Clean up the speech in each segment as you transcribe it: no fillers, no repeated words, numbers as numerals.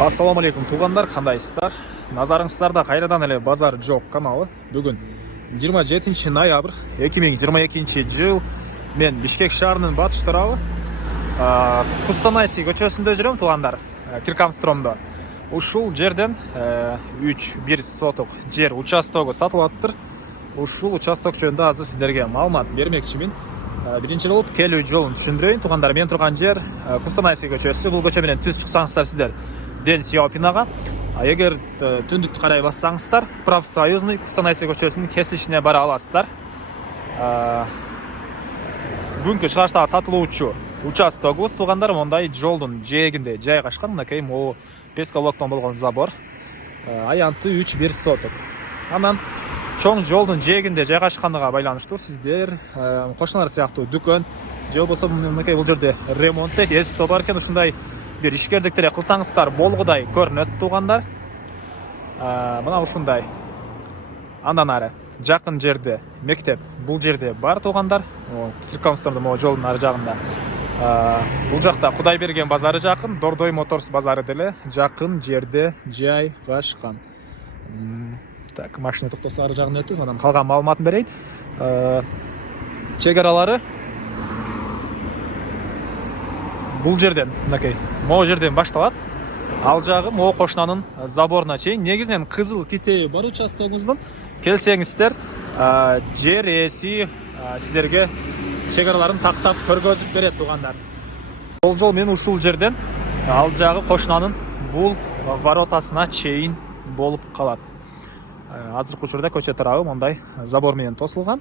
Ассаламу алейкум туугандар, кандайсыздар? Назарыңыздарда кайрадан эле базар жок каналы. Бүгүн 27 ноябрь 2022 жыл. Мен Бишкек шаарынын батыш тарабы Кустанайский көчөсүндө жүрөм туугандар. Киркамстромдо. Ушул жерден 3-1 соток жер участогу сатылып атыптыр. Ушул участок жөнүндө азыр сиздерге маалымат бермекчимин. Биринчи болуп келүү жолун түшүндүрөйүн туугандар. Мен турган жер Кустанайский көчөсү. Бул көчө менен түз чыксаңыздар сиздер Ден Сиопинага. Эгер түндүктү карай бассаңыздар, Профсоюзный Кустанайский көчөсүнүн кесилишине бара аласыздар. Бүгүнкү чыгыштагы сатылуучу участогубуз туугандар мондай жолдун жээгинде жайгашкан. Мынакей могу пескоблоктон болгон забор. Аянты 3-1 соток. Анан чоң жолдун жээгинде жайгашкандыгына байланыштуу сиздер кошуналар сыяктуу дүкөн же болбосо мынакей бул жерде ремонт эсто бар экен, ушундай бир ишкердиктер кылсаңыздар болгудай көрүнөт туугандар. Мына ушундай. Андан ары жакын жерде мектеп бул жерде бар туугандар. Киркамстромдо могу жолдун ары жагында. Бул жакта Кудайберген базары жакын, Дордой Моторс базары деле жакын жерде жайгашкан. Так, машина токтосо ары жагын өтүп, анан калган маалыматын берейин. Чек аралары бул жерден, мынакей, могу жерден башталат. Ал жагы могу кошунанын заборуна чейин. Негизинен кызыл китеби бар участогубуздун. Келсеңиздер, жер ээси сиздерге чек араларын тактап көргөзүп берет туугандар. Бул жол мен ушул жерден ал жагы кошунанын бул воротасына чейин болуп калат. Азыркы учурда көчө тарабы мондай забор менен тосулган.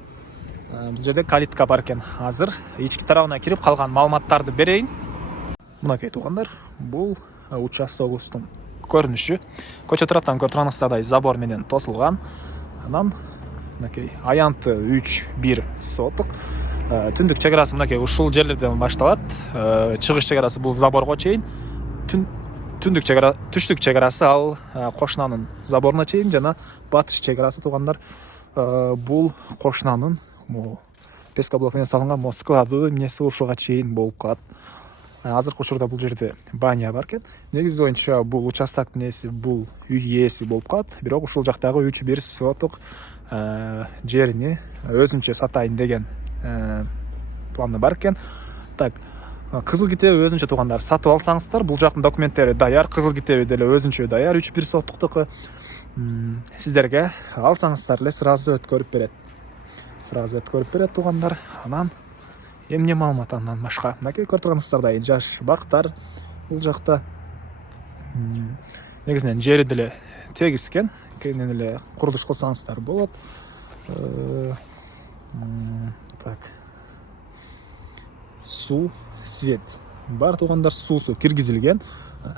Бул жерде калитка бар экен. Азыр ички тарабына кирип калган маалыматтарды берейин. Мынакей туугандар, бул участогубуздун көрүнүшү. Көчө тараптан көрүп турганыңыздардай забор менен тосулган. Анан мынакей аянты 3-1 соток. Түндүк чек арасы мынакей ушул жерлерден башталат. Чыгыш чек арасы бул заборго чейин. Түштүк чек арасы ал кошунанын заборуна чейин жана батыш чек арасы туугандар бул кошунанын пескоблок менен салынган склады эмнеси ушуга чейин болуп калат. Азыркы учурда бул жерде баня бар экен. Негизи боюнча бул участоктун ээси, бул үй ээси болуп калат. Бирок ушул жактагы 3-1 соток жерини өзүнчө сатайын деген планы бар экен. Так, кызыл китеби өзүнчө туугандар сатып алсаңыздар, бул жактын документтери даяр, кызыл китеби деле өзүнчө даяр, 3-1 соттуктуку сиздерге алсаңыздар эле сразу өткөрүп берет туугандар. Анан эмне маалымат андан башка? Мынакей көрүп турганыңыздардай жаш бактар бул жакта. Негизинен жери деле тегиз экен, кенен эле курулуш кылсаңыздар болот. Так. Суу, свет бар туугандар, суусу киргизилген,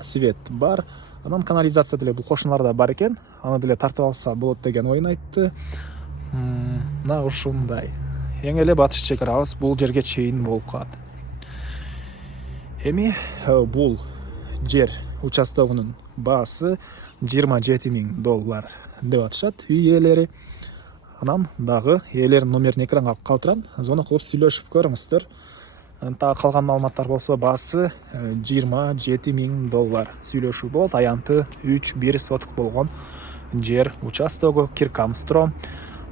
свет бар. Анан канализация деле бул кошуналарда бар экен. Аны деле тартып алса болот деген оюн айтты. Мына ушундай. Эң эле батыш чек арабыз бул жерге чейин болуп калат. Эми бул жер участогунун баасы $27,000 деп атышат үй ээлери. Анан дагы ээлердин номерин экранга калып турам. Звонок кылып сүйлөшүп көрүңүздөр. Антага калган маалыматтар болсо баасы $27,000 сүйлөшүү болот. Аянты 3-1 соток болгон жер участогу Киркамстром.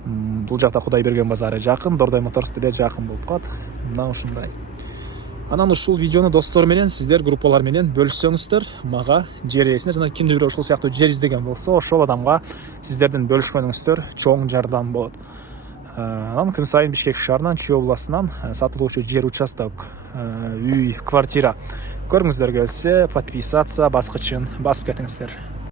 Бул жакта Кудайберген базары жакын, Дордой Моторс деле жакын болуп калат. Мына ушундай. Анан ушул видеону достор менен, сиздер группалар менен бөлүшсөңүздөр, мага жер ээсине жана кимди бирөө ушул сыяктуу жер издеген болсо, ошол адамга сиздердин бөлүшкөнүңүздөр чоң жардам болот. Анан күн сайын Бишкек шаарынан, Чүй областынан сатылуучу жер участок, үй, квартира көргүңүздөр келсе, подписаться баскычын басып кетиңиздер.